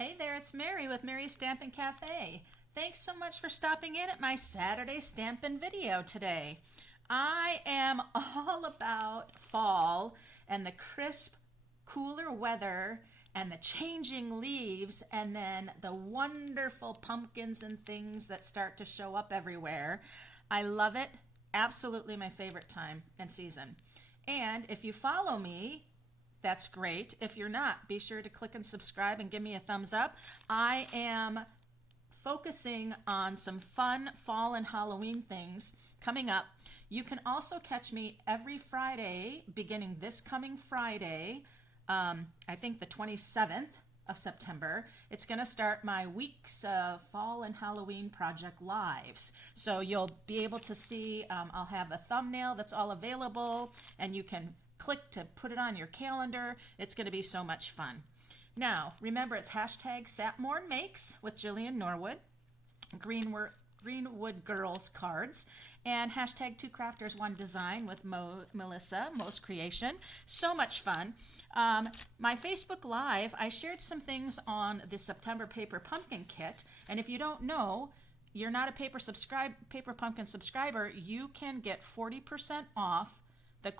Hey there, it's Mary with Mary's Stampin' Cafe. Thanks so much for stopping in at my Saturday Stampin' video today. I am all about fall and the crisp, cooler weather and the changing leaves and then the wonderful pumpkins and things that start to show up everywhere. I love it. Absolutely my favorite time and season. And if you follow me, that's great. If you're not, be sure to click and subscribe and give me a thumbs up. I am focusing on some fun fall and Halloween things coming up. You can also catch me every Friday, beginning this coming Friday, I think the 27th of September. It's going to start my weeks of fall and Halloween project lives. So you'll be able to see, I'll have a thumbnail that's all available, and you can click to put it on your calendar. It's going to be so much fun. Now, remember, it's hashtag Sapmorn Makes with Jillian Norwood, Greenwood Girls cards, and hashtag Two Crafters One Design with Melissa, Most Creation. So much fun. My Facebook Live, I shared some things on the September Paper Pumpkin Kit, and if you don't know, you're not a Paper Pumpkin subscriber, you can get 40% off the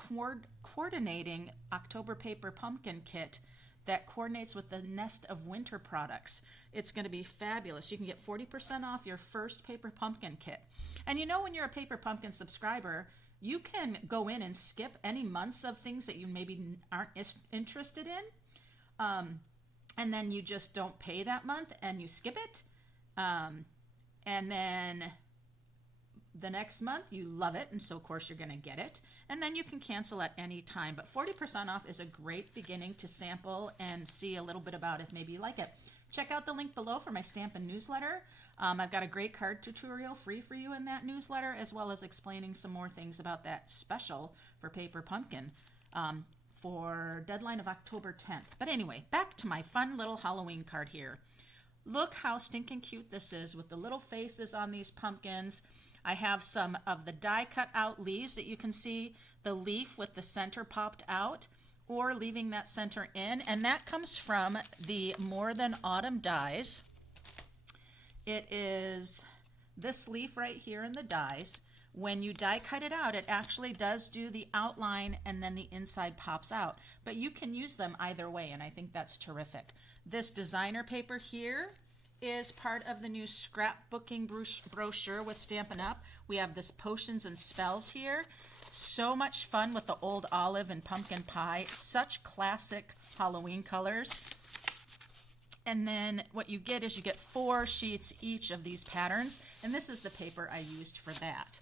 coordinating October Paper Pumpkin Kit that coordinates with the Nest of Winter products. It's going to be fabulous. You can get 40% off your first Paper Pumpkin Kit. And you know, when you're a Paper Pumpkin subscriber, you can go in and skip any months of things that you maybe aren't interested in. And then you just don't pay that month and you skip it. And then the next month you love it, and so of course you're going to get it, and then you can cancel at any time. But 40% off is a great beginning to sample and see a little bit about if maybe you like it. Check out the link below for my Stampin' newsletter. I've got a great card tutorial free for you in that newsletter, as well as explaining some more things about that special for Paper Pumpkin for deadline of October 10th. But anyway, back to my fun little Halloween card here. Look how stinking cute this is with the little faces on these pumpkins. I have some of the die cut out leaves that you can see the leaf with the center popped out, or leaving that center in, and that comes from the More Than Autumn dies. It is this leaf right here in the dies. When you die cut it out, it actually does do the outline and then the inside pops out, but you can use them either way, and I think that's terrific. This designer paper here is part of the new scrapbooking brochure with Stampin' Up. We have this Potions and Spells here. So much fun with the old olive and pumpkin pie. Such classic Halloween colors. And then what you get is you get 4 sheets each of these patterns, and this is the paper I used for that.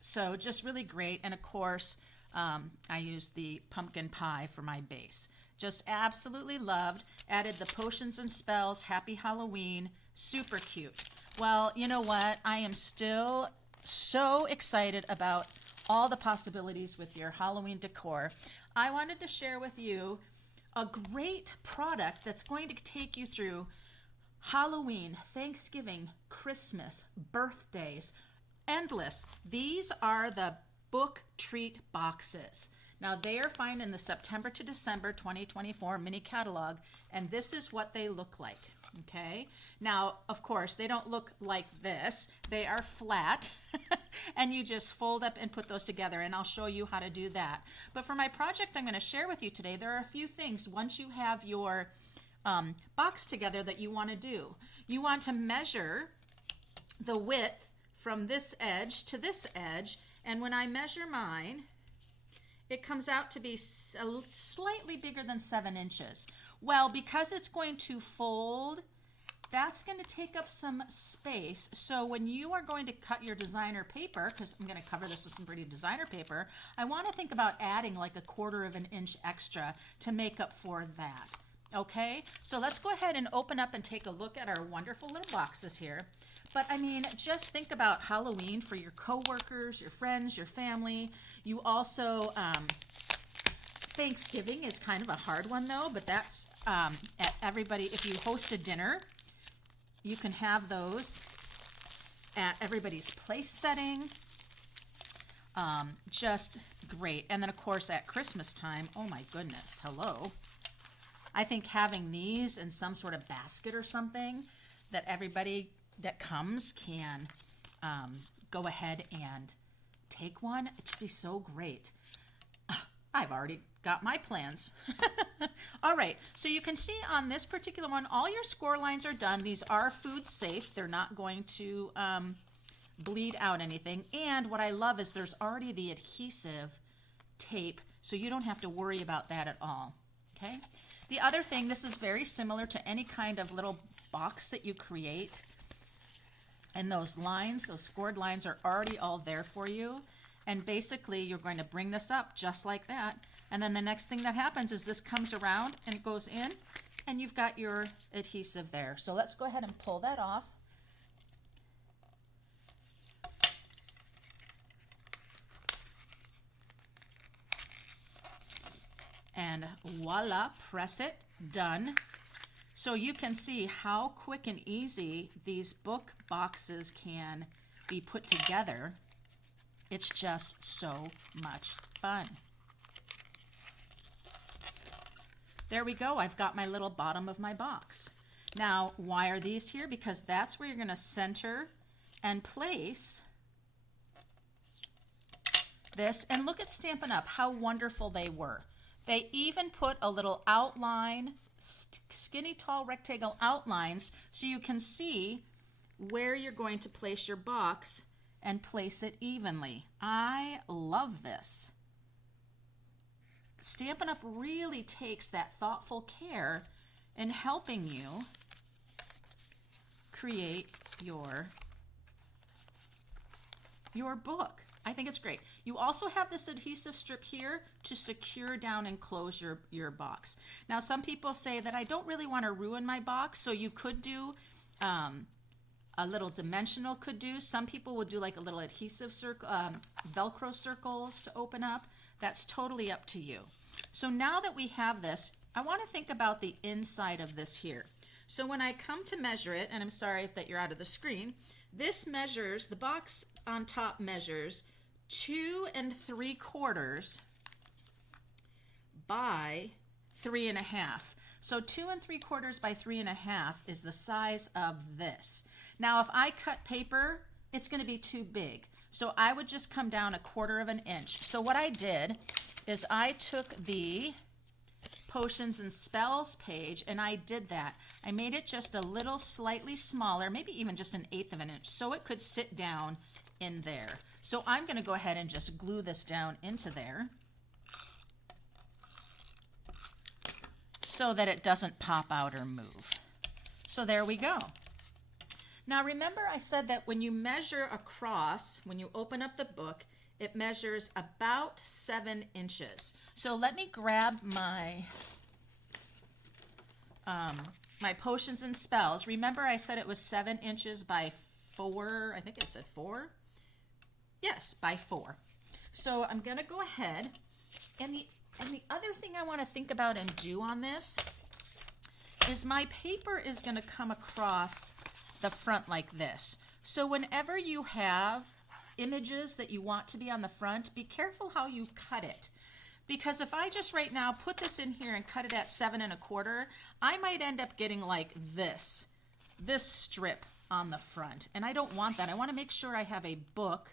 So just really great, and of course I used the pumpkin pie for my base. Just absolutely loved. Added the Potions and Spells, Happy Halloween, super cute. Well, you know what? I am still so excited about all the possibilities with your Halloween decor. I wanted to share with you a great product that's going to take you through Halloween, Thanksgiving, Christmas, birthdays, endless. These are the book treat boxes. Now, they are fine in the September to December 2024 mini catalog, and this is what they look like, okay? Now, of course, they don't look like this. They are flat, and you just fold up and put those together, and I'll show you how to do that. But for my project I'm going to share with you today, there are a few things once you have your box together that you want to do. You want to measure the width from this edge to this edge, and when I measure mine, it comes out to be slightly bigger than 7 inches. Well, because it's going to fold, that's going to take up some space. So when you are going to cut your designer paper, because I'm going to cover this with some pretty designer paper, I want to think about adding like 1/4 of an inch extra to make up for that. Okay, so let's go ahead and open up and take a look at our wonderful little boxes here. But I mean, just think about Halloween for your coworkers, your friends, your family. You also, Thanksgiving is kind of a hard one though, but that's at everybody. If you host a dinner, you can have those at everybody's place setting. Just great. And then of course at Christmas time, oh my goodness, hello. I think having these in some sort of basket or something that everybody that comes can go ahead and take one, it should be so great. I've already got my plans. All right, so you can see on this particular one, all your score lines are done. These are food safe. They're not going to bleed out anything. And what I love is there's already the adhesive tape, so you don't have to worry about that at all. Okay. The other thing, this is very similar to any kind of little box that you create. And those lines, those scored lines are already all there for you. And basically you're going to bring this up just like that. And then the next thing that happens is this comes around and goes in and you've got your adhesive there. So let's go ahead and pull that off. And voila, press it, done. So you can see how quick and easy these book boxes can be put together. It's just so much fun. There we go. I've got my little bottom of my box. Now, why are these here? Because that's where you're going to center and place this. And look at Stampin' Up! How wonderful they were. They even put a little outline, skinny, tall rectangle outlines, so you can see where you're going to place your box and place it evenly. I love this. Stampin' Up! Really takes that thoughtful care in helping you create your book. I think it's great. You also have this adhesive strip here to secure down and close your box. Now, some people say that I don't really want to ruin my box, so you could do a little dimensional could do. Some people would do like a little adhesive circle, Velcro circles to open up. That's totally up to you. So now that we have this, I want to think about the inside of this here. So when I come to measure it, and I'm sorry that you're out of the screen, this measures, the box on top measures 2 3/4 by 3 1/2. So 2 3/4 by 3 1/2 is the size of this. Now, if I cut paper, it's going to be too big. So I would just come down 1/4 inch. So what I did is I took the Potions and Spells page and I did that. I made it just a little slightly smaller, maybe even just 1/8 inch, so it could sit down in there. So I'm going to go ahead and just glue this down into there so that it doesn't pop out or move. So there we go. Now remember I said that when you measure across, when you open up the book, it measures about 7 inches. So let me grab my my Potions and Spells. Remember I said it was 7 inches by 4, I think it said 4? Yes, by 4. So I'm going to go ahead, and the other thing I want to think about and do on this is my paper is going to come across the front like this. So whenever you have images that you want to be on the front, be careful how you cut it. Because if I just right now put this in here and cut it at 7 1/4, I might end up getting like this strip on the front. And I don't want that. I want to make sure I have a book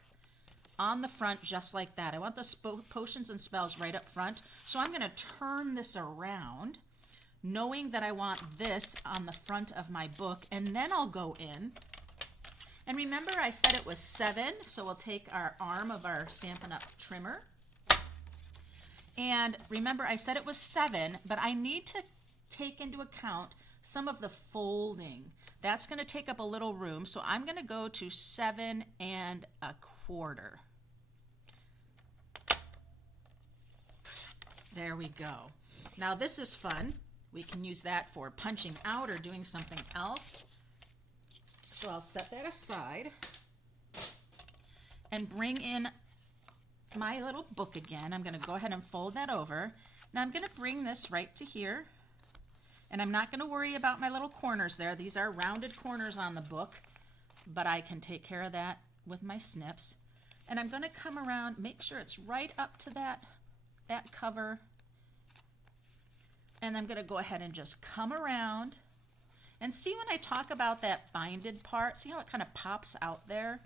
on the front just like that. I want the Potions and Spells right up front. So I'm going to turn this around, knowing that I want this on the front of my book, and then I'll go in. And remember I said it was 7, so we'll take our arm of our Stampin' Up! Trimmer. And remember I said it was 7, but I need to take into account some of the folding. That's going to take up a little room, so I'm going to go to 7 1/4. There we go. Now this is fun. We can use that for punching out or doing something else. So I'll set that aside and bring in my little book again. I'm going to go ahead and fold that over. Now I'm going to bring this right to here. And I'm not going to worry about my little corners there. These are rounded corners on the book, but I can take care of that with my snips. And I'm going to come around, make sure it's right up to that cover. And I'm going to go ahead and just come around. And see, when I talk about that binded part, see how it kind of pops out there?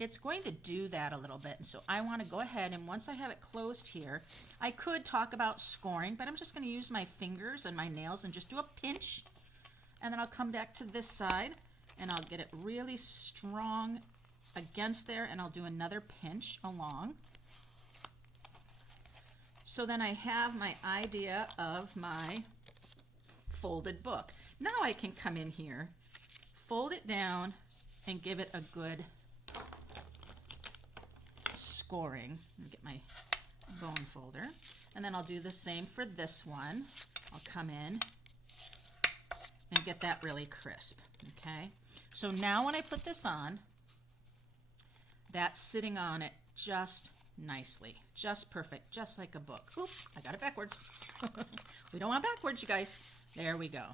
It's going to do that a little bit. And so I want to go ahead, and once I have it closed here, I could talk about scoring, but I'm just going to use my fingers and my nails and just do a pinch. And then I'll come back to this side and I'll get it really strong against there, and I'll do another pinch along. So then I have my idea of my folded book. Now I can come in here, fold it down, and give it a good scoring. Let me get my bone folder. And then I'll do the same for this one. I'll come in and get that really crisp, okay? So now when I put this on, that's sitting on it just nicely, just perfect, just like a book. Oops, I got it backwards. We don't want backwards, you guys. There we go.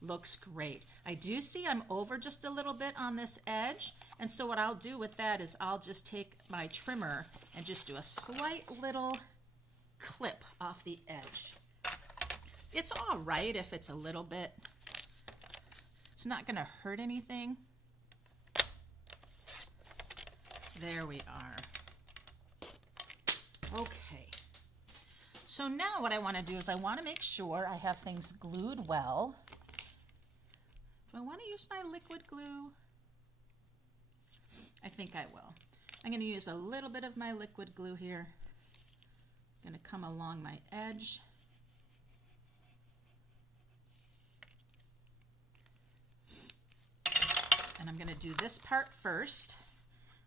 Looks great. I do see I'm over just a little bit on this edge, and so what I'll do with that is I'll just take my trimmer and just do a slight little clip off the edge. It's all right if it's a little bit. It's not going to hurt anything. There we are. Okay. So now what I want to do is I want to make sure I have things glued well. Do I want to use my liquid glue? I think I will. I'm going to use a little bit of my liquid glue here. I'm going to come along my edge. And I'm going to do this part first.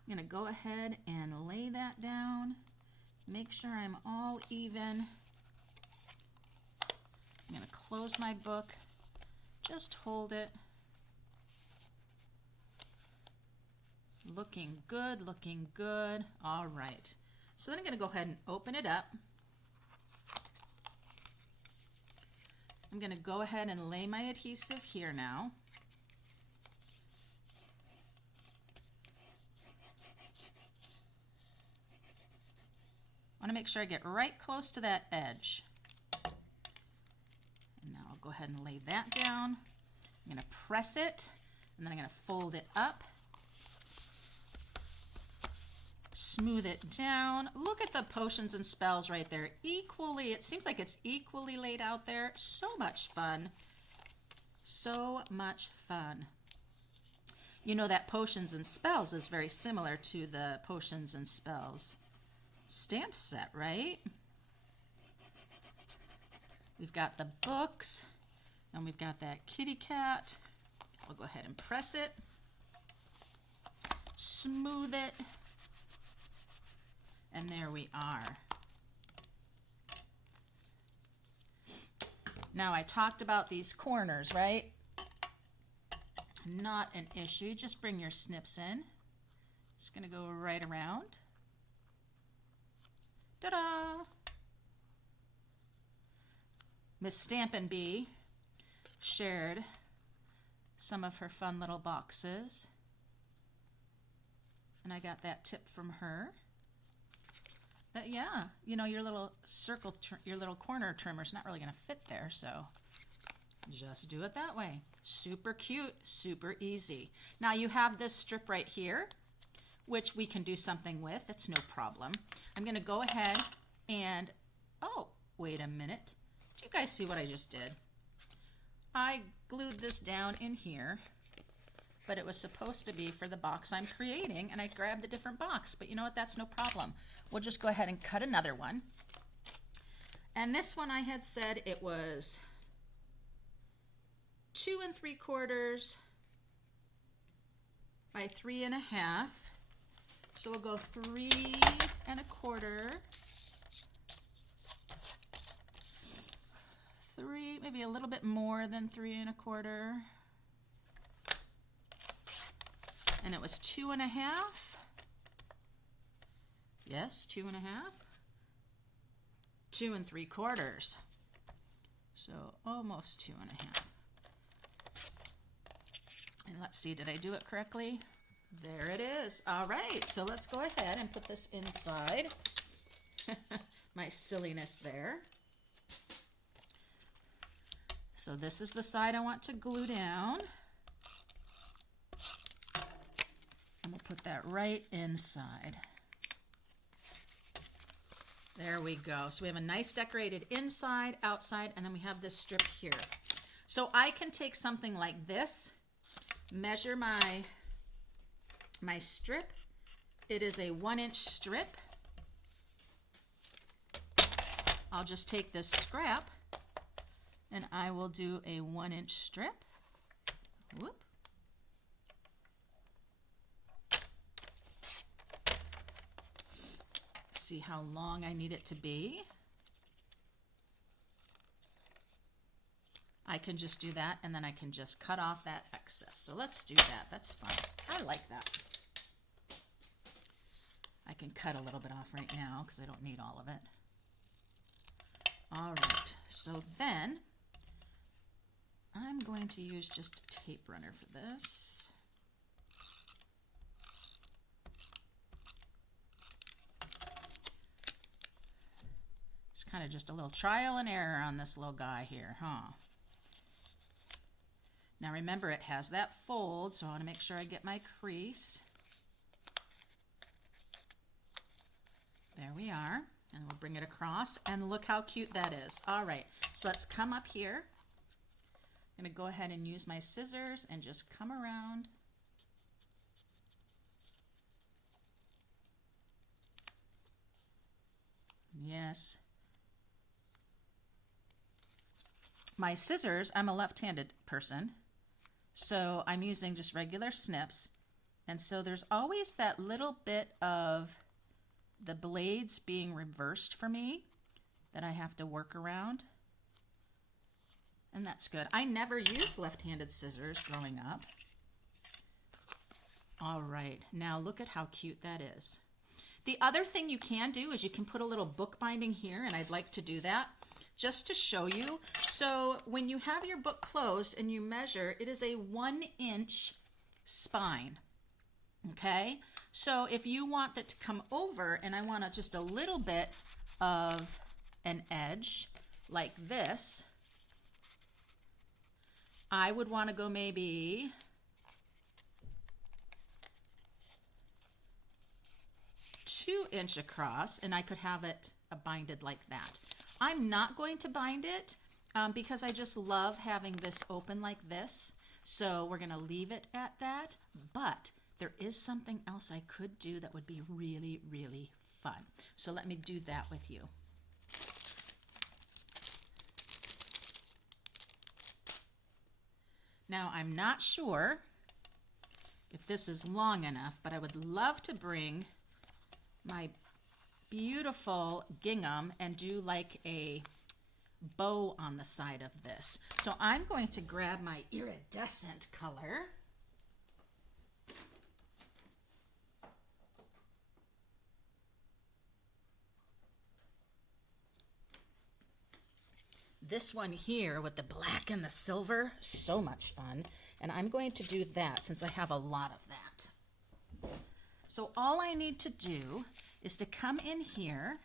I'm going to go ahead and lay that down. Make sure I'm all even. I'm going to close my book. Just hold it. Looking good, looking good. All right. So then I'm going to go ahead and open it up. I'm going to go ahead and lay my adhesive here now. I want to make sure I get right close to that edge. And now I'll go ahead and lay that down. I'm going to press it, and then I'm going to fold it up. Smooth it down. Look at the potions and spells right there. Equally, it seems like it's equally laid out there. So much fun. So much fun. You know that potions and spells is very similar to the potions and spells stamp set, right? We've got the books, and we've got that kitty cat. I'll go ahead and press it, smooth it, and there we are. Now I talked about these corners, right? Not an issue. Just bring your snips in. Just going to go right around. Ta-da! Miss Stampin' Bee shared some of her fun little boxes, and I got that tip from her. That, yeah, you know, your little circle, your little corner trimmer's not really going to fit there, so just do it that way. Super cute, super easy. Now you have this strip right here, which we can do something with. It's no problem. I'm going to go ahead and, oh, wait a minute. Do you guys see what I just did? I glued this down in here, but it was supposed to be for the box I'm creating, and I grabbed a different box. But you know what? That's no problem. We'll just go ahead and cut another one. And this one I had said it was 2 3/4 by 3 1/2. So we'll go 3 1/4, 3, maybe a little bit more than 3 1/4, and it was 2 1/2. Yes, 2 1/2, 2 3/4. So almost 2 1/2. And let's see, did I do it correctly? There it is. All right, so let's go ahead and put this inside. My silliness there. So this is the side I want to glue down. And we'll put that right inside. There we go. So we have a nice decorated inside, outside, and then we have this strip here. So I can take something like this, measure my strip. It is a 1-inch strip. I'll just take this scrap and I will do a 1-inch strip. Whoop. See how long I need it to be. I can just do that, and then I can just cut off that excess. So let's do that. That's fine. I like that. I can cut a little bit off right now because I don't need all of it. All right, so then I'm going to use just a tape runner for this. It's kind of just a little trial and error on this little guy here, huh? Now remember, it has that fold, so I want to make sure I get my crease. There we are, and we'll bring it across, and look how cute that is. All right, so let's come up here. I'm going to go ahead and use my scissors and just come around. Yes. My scissors, I'm a left-handed person, so I'm using just regular snips, and so there's always that little bit of the blades being reversed for me that I have to work around, and that's good. I never used left-handed scissors growing up. All right, now look at how cute that is. The other thing you can do is you can put a little bookbinding here, and I'd like to do that just to show you. So when you have your book closed and you measure, it is a 1-inch spine, okay? So if you want that to come over and I want just a little bit of an edge like this, I would want to go maybe two-inch across, and I could have it binded like that. I'm not going to bind it because I just love having this open like this. So we're going to leave it at that, but there is something else I could do that would be really, really fun. So let me do that with you. Now I'm not sure if this is long enough, but I would love to bring my beautiful gingham and do like a bow on the side of this. So I'm going to grab my iridescent color. This one here with the black and the silver, so much fun. And I'm going to do that since I have a lot of that. So all I need to do is to come in here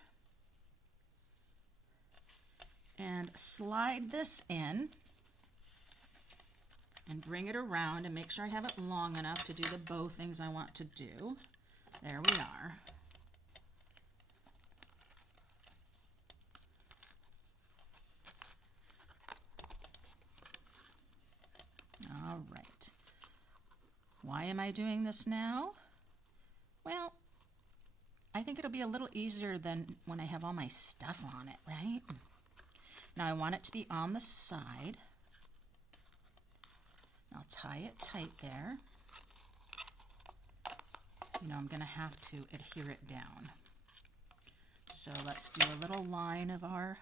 and slide this in and bring it around and make sure I have it long enough to do the bow things I want to do. There we are. All right. Why am I doing this now? Well, I think it'll be a little easier than when I have all my stuff on it, right? Now I want it to be on the side. I'll tie it tight there. You know, I'm going to have to adhere it down. So let's do a little line of our,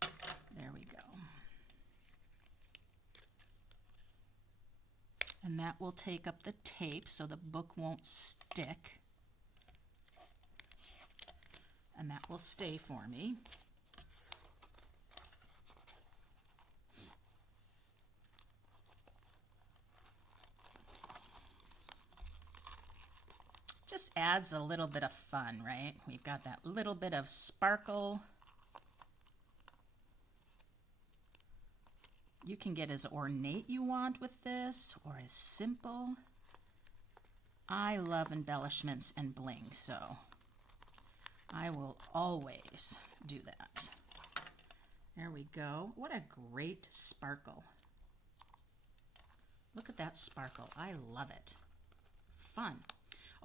there we go. And that will take up the tape so the book won't stick. And that will stay for me. Just adds a little bit of fun, right? We've got that little bit of sparkle. You can get as ornate you want with this or as simple. I love embellishments and bling, so I will always do that. There we go. What a great sparkle. Look at that sparkle. I love it. Fun.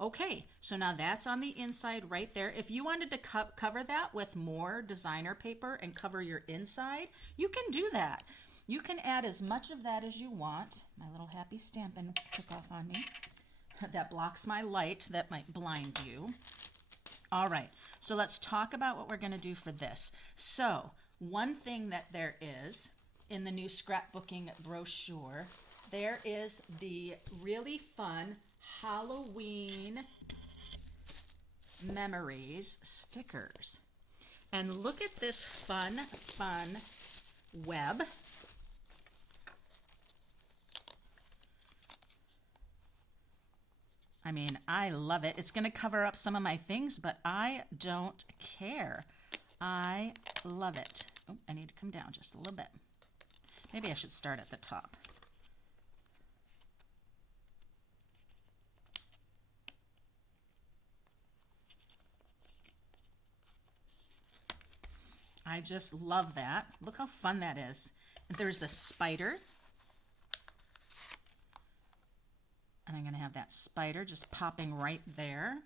Okay, so now that's on the inside right there. If you wanted to cover that with more designer paper and cover your inside, you can do that. You can add as much of that as you want. My little happy stampin' took off on me. That blocks my light. That might blind you. All right, so let's talk about what we're going to do for this. So one thing that there is in the new scrapbooking brochure, there is the really fun Halloween memories stickers. And look at this fun web. I mean, I love it. It's going to cover up some of my things, but I don't care. I love it. Oh, I need to come down just a little bit. Maybe I should start at the top. I just love that. Look how fun that is. There's a spider. And I'm going to have that spider just popping right there.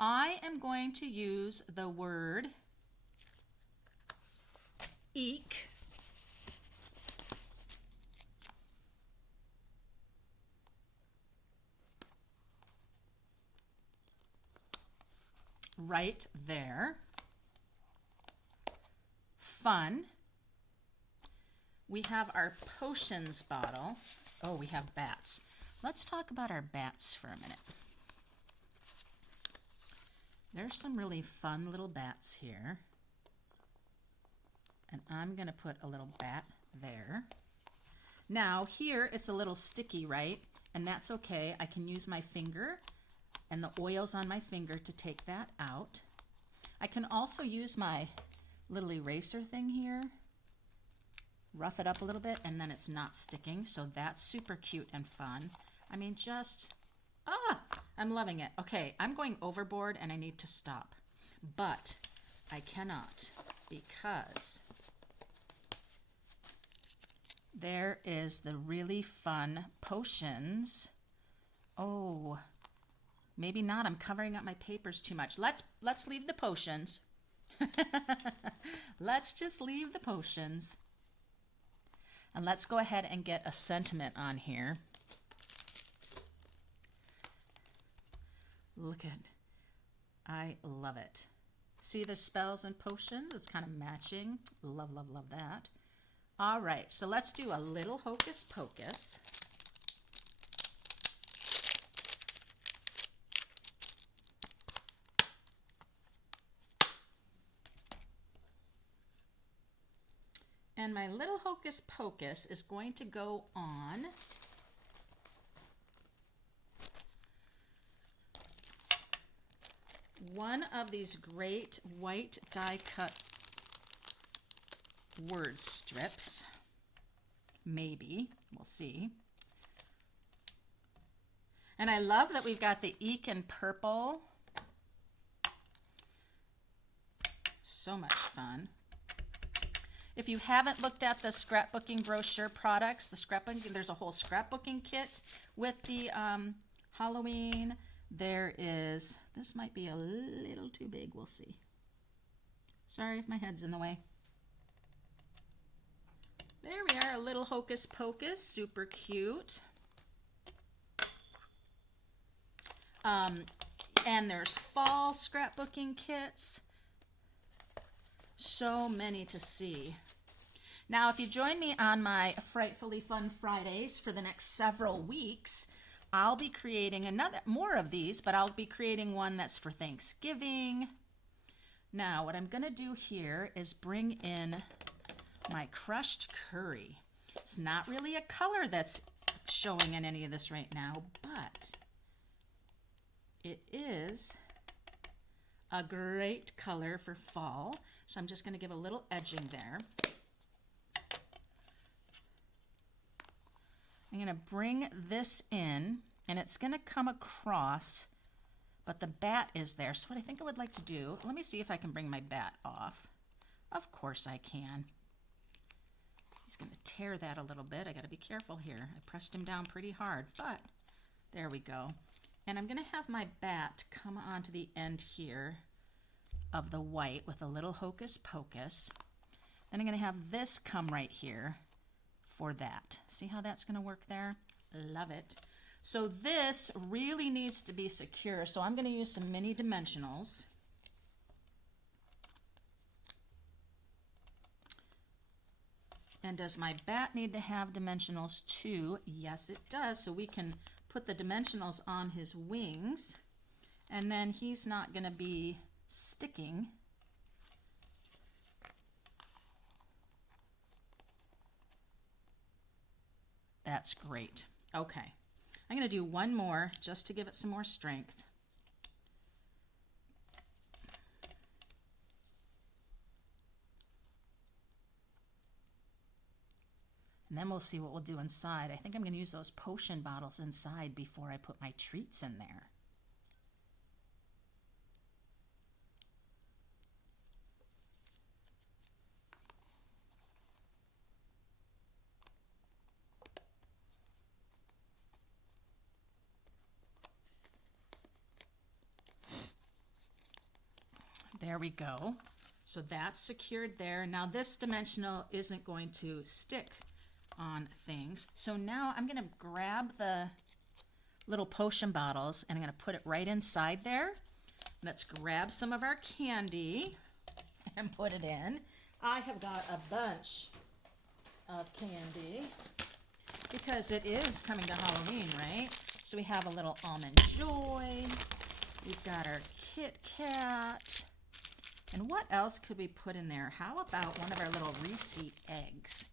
I am going to use the word eek right there. Fun. We have our potions bottle. Oh, we have bats. Let's talk about our bats for a minute. There's some really fun little bats here. And I'm going to put a little bat there. Now here it's a little sticky, right? And that's okay. I can use my finger and the oils on my finger to take that out. I can also use my little eraser thing here, rough it up a little bit, and then it's not sticking. So that's super cute and fun. I mean, just, I'm loving it. Okay, I'm going overboard and I need to stop. But I cannot because there is the really fun potions. Oh, maybe not. I'm covering up my papers too much. Let's leave the potions. Let's just leave the potions. And let's go ahead and get a sentiment on here. Look at, I love it. See the spells and potions? It's kind of matching. Love, love, love that. All right, so let's do a little hocus pocus. And my little hocus pocus is going to go on one of these great white die cut word strips. Maybe, we'll see. And I love that we've got the eek in purple. So much fun. If you haven't looked at the scrapbooking brochure products, there's a whole scrapbooking kit with the Halloween. There is, this might be a little too big, we'll see. Sorry if my head's in the way. There we are, a little hocus pocus, super cute. And there's fall scrapbooking kits. So many to see. Now, if you join me on my Frightfully Fun Fridays for the next several weeks, I'll be creating more of these, but I'll be creating one that's for Thanksgiving. Now, what I'm going to do here is bring in my crushed curry. It's not really a color that's showing in any of this right now, but it is a great color for fall. So I'm just going to give a little edging there. I'm going to bring this in, and it's going to come across, but the bat is there. So what I think I would like to do, let me see if I can bring my bat off. Of course I can. He's going to tear that a little bit. I got to be careful here. I pressed him down pretty hard, but there we go. And I'm going to have my bat come onto the end here of the white with a little hocus pocus. Then I'm going to have this come right here for that. See how that's going to work there? Love it. So this really needs to be secure, so I'm going to use some mini dimensionals. And does my bat need to have dimensionals too? Yes, it does. So we can put the dimensionals on his wings, and then he's not going to be sticking. That's great. Okay. I'm going to do one more just to give it some more strength. And then we'll see what we'll do inside. I think I'm going to use those potion bottles inside before I put my treats in there. There we go. So that's secured there. Now this dimensional isn't going to stick on things. So now I'm going to grab the little potion bottles and I'm going to put it right inside there. Let's grab some of our candy and put it in. I have got a bunch of candy because it is coming to Halloween, right? So we have a little Almond Joy. We've got our Kit Kat. And what else could we put in there? How about one of our little Reese eggs?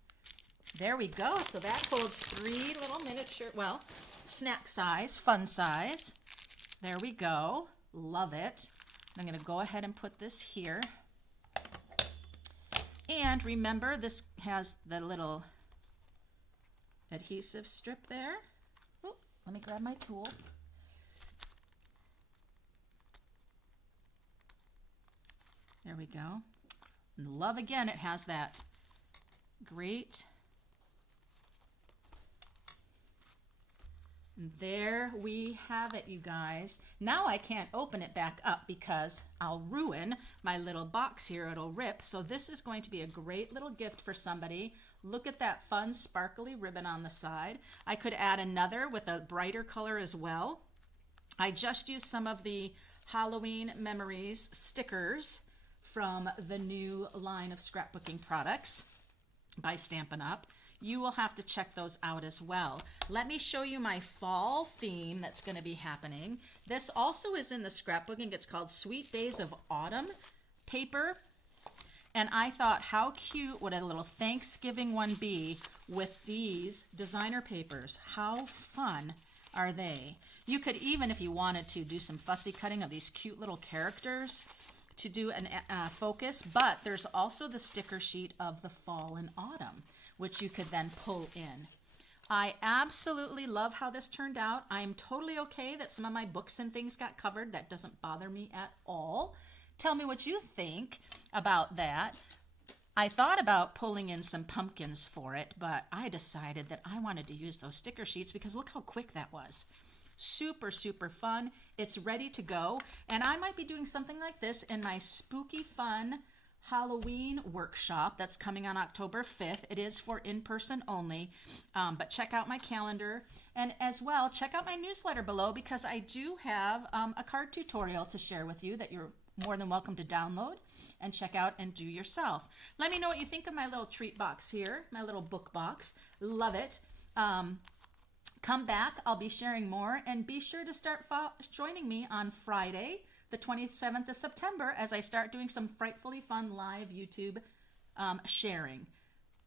There we go. So that holds 3 little miniature, well, snack size, fun size. There we go. Love it. I'm going to go ahead and put this here. And remember, this has the little adhesive strip there. Oh, let me grab my tool. There we go. And love, again, it has that great. There we have it, you guys. Now I can't open it back up because I'll ruin my little box here. It'll rip. So this is going to be a great little gift for somebody. Look at that fun sparkly ribbon on the side. I could add another with a brighter color as well. I just used some of the Halloween Memories stickers from the new line of scrapbooking products by Stampin' Up. You will have to check those out as well. Let me show you my fall theme that's going to be happening. This also is in the scrapbooking. It's called Sweet Days of Autumn paper. And I thought, how cute would a little Thanksgiving one be with these designer papers? How fun are they? You could even, if you wanted to, do some fussy cutting of these cute little characters to do an focus, but there's also the sticker sheet of the fall and autumn, which you could then pull in. I absolutely love how this turned out. I'm totally okay that some of my books and things got covered. That doesn't bother me at all. Tell me what you think about that. I thought about pulling in some pumpkins for it, but I decided that I wanted to use those sticker sheets because look how quick that was. Super, super fun. It's ready to go. And I might be doing something like this in my spooky fun Halloween workshop that's coming on October 5th. It is for in-person only, but check out my calendar. And as well, check out my newsletter below because I do have a card tutorial to share with you that you're more than welcome to download and check out and do yourself. Let me know what you think of my little treat box here, my little book box. Love it. Come back. I'll be sharing more, and be sure to start joining me on Friday, the 27th of September, as I start doing some Frightfully Fun live YouTube sharing.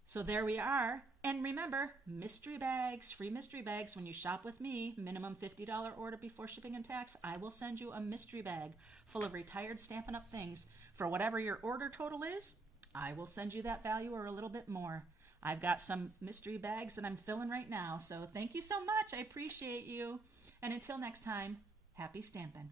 So there we are. And remember, mystery bags, free mystery bags when you shop with me, minimum $50 order before shipping and tax. I will send you a mystery bag full of retired Stampin' Up! Things. For whatever your order total is, I will send you that value or a little bit more. I've got some mystery bags that I'm filling right now. So thank you so much. I appreciate you. And until next time, happy stamping.